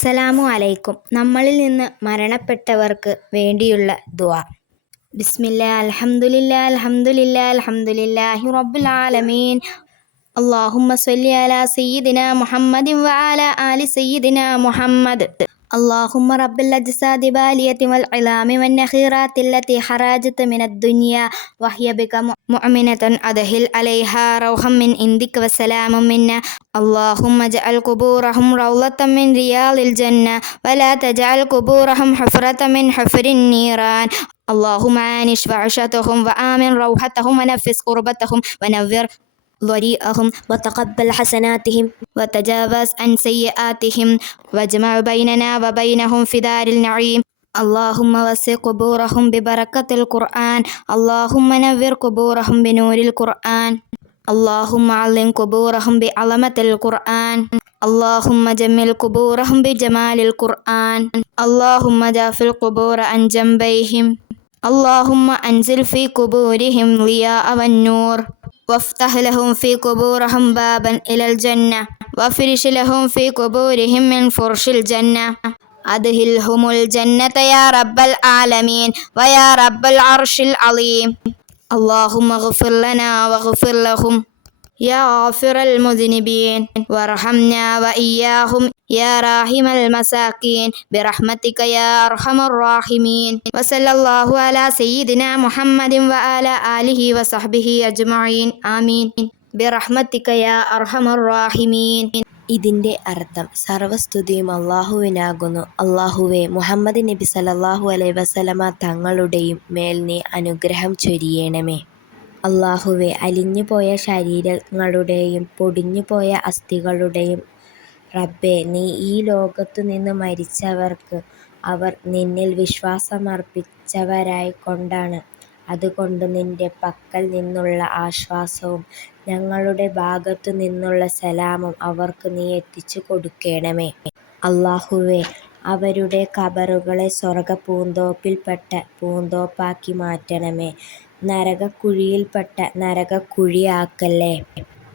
അസ്സലാമു അലൈക്കും. നമ്മളിൽ നിന്ന് മരണപ്പെട്ടവർക്ക് വേണ്ടിയുള്ള ദുആ. ബിസ്മില്ലാ അൽഹംദുലില്ലാ അൽഹംദുലില്ലാ അൽഹംദുലില്ലാഹി റബ്ബിൽ ആലമീൻ. അല്ലാഹുമ്മ സ്വല്ലി അലാ സയ്യിദിനാ മുഹമ്മദിൻ വഅലാ ആലി സയ്യിദിനാ മുഹമ്മദ്. اللهم رب الأجساد بالية والعظام والنخيرات التي خرجت من الدنيا وهي بك مؤمنة أدخل عليها روحا من عندك وسلام منا. اللهم اجعل قبورهم روضة من رياض الجنة ولا تجعل قبورهم حفرة من حفر النيران. اللهم آنش وعشتهم وآمن روحتهم ونفس قربتهم ونور ضريئهم وتقبل حسناتهم وتجاوز عن سيئاتهم واجمع بيننا وبينهم في دار النعيم. اللهم وسع قبورهم ببركة القرآن. اللهم نور قبورهم بنور القرآن. اللهم علم قبورهم بعظمة القرآن. اللهم جمل قبورهم بجمال القرآن. اللهم جاف القبور عن جنبيهم. اللهم أنزل في قبورهم ضياء والنور وافتح لهم في قبورهم بابا إلى الجنة وافرش لهم في قبورهم من فرش الجنة. أدخلهم الجنة يا رب العالمين ويا رب العرش العظيم. اللهم اغفر لنا واغفر لهم يا غافر المذنبين وارحمنا وإياهم يا راحم المساكين برحمتك يا أرحم الراحمين. وصلى الله على سيدنا محمد وعلى آله وصحبه أجمعين آمين برحمتك يا أرحم الراحمين. ഇതിൻ്റെ അർത്ഥം സർവസ്തുതിയും അള്ളാഹുവിനാകുന്നു. അള്ളാഹുവേ, മുഹമ്മദ് നബി സല്ലല്ലാഹു അലൈഹി വസല്ലമ തങ്ങളുടെയും മേൽ നീ അനുഗ്രഹം ചൊരിയണമേ. അള്ളാഹുവേ, അലിഞ്ഞുപോയ ശരീരങ്ങളുടെയും പൊടിഞ്ഞുപോയ അസ്ഥികളുടെയും റബ്ബേ, നീ ഈ ലോകത്തു നിന്ന് മരിച്ചവർക്ക് അവർ നിന്നിൽ വിശ്വാസമർപ്പിച്ചവരായിക്കൊണ്ടാണ്. അതുകൊണ്ട് നിന്റെ പക്കൽ നിന്നുള്ള ആശ്വാസവും ഞങ്ങളുടെ ഭാഗത്തു നിന്നുള്ള സലാമും അവർക്ക് നീ എത്തിച്ചു കൊടുക്കണമേ. അള്ളാഹുവേ, അവരുടെ ഖബറുകളെ സ്വർഗപൂന്തോപ്പിൽപ്പെട്ട പൂന്തോപ്പാക്കി മാറ്റണമേ. നരകക്കുഴിയിൽപ്പെട്ട നരകക്കുഴിയാക്കല്ലേ.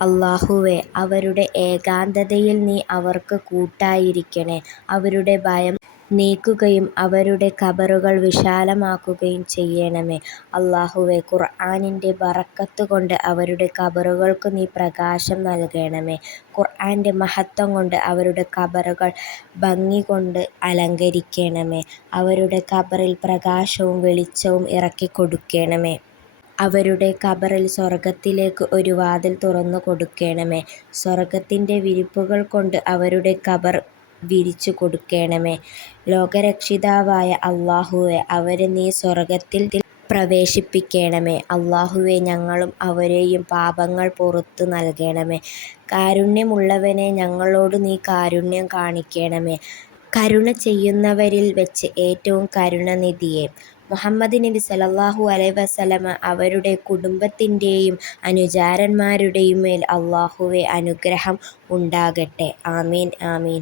അള്ളാഹുവേ, അവരുടെ ഏകാന്തതയിൽ നീ അവർക്ക് കൂട്ടായിരിക്കണേ. അവരുടെ ഭയം നീക്കുകയും അവരുടെ ഖബറുകൾ വിശാലമാക്കുകയും ചെയ്യണമേ. അള്ളാഹുവേ, ഖുർആനിൻ്റെ ബറക്കത്ത് കൊണ്ട് അവരുടെ ഖബറുകൾക്ക് നീ പ്രകാശം നൽകണമേ. ഖുർആന്റെ മഹത്വം കൊണ്ട് അവരുടെ ഖബറുകൾ ഭംഗി കൊണ്ട് അലങ്കരിക്കണമേ. അവരുടെ ഖബറിൽ പ്രകാശവും വെളിച്ചവും ഇറക്കിക്കൊടുക്കണമേ. അവരുടെ ഖബറിൽ സ്വർഗത്തിലേക്ക് ഒരു വാതിൽ തുറന്നു കൊടുക്കണമേ. സ്വർഗത്തിൻ്റെ വിരിപ്പുകൾ കൊണ്ട് അവരുടെ ഖബർ വിരിച്ചു കൊടുക്കണമേ. ലോകരക്ഷിതാവായ അള്ളാഹുവേ, അവരെ നീ സ്വർഗത്തിൽ പ്രവേശിപ്പിക്കണമേ. അള്ളാഹുവേ, ഞങ്ങളും അവരെയും പാപങ്ങൾ പുറത്തു നൽകണമേ. കാരുണ്യമുള്ളവനെ, ഞങ്ങളോട് നീ കാരുണ്യം കാണിക്കണമേ. കരുണ ചെയ്യുന്നവരിൽ വെച്ച് ഏറ്റവും കരുണാനിധിയെ മുഹമ്മദ് നബി സല്ലല്ലാഹു അലൈഹി വസല്ലമ അവരുടെ കുടുംബത്തിൻ്റെയും അനുചരന്മാരുടെയും മേൽ അള്ളാഹുവേ അനുഗ്രഹം ഉണ്ടാകട്ടെ. ആമീൻ ആമീൻ.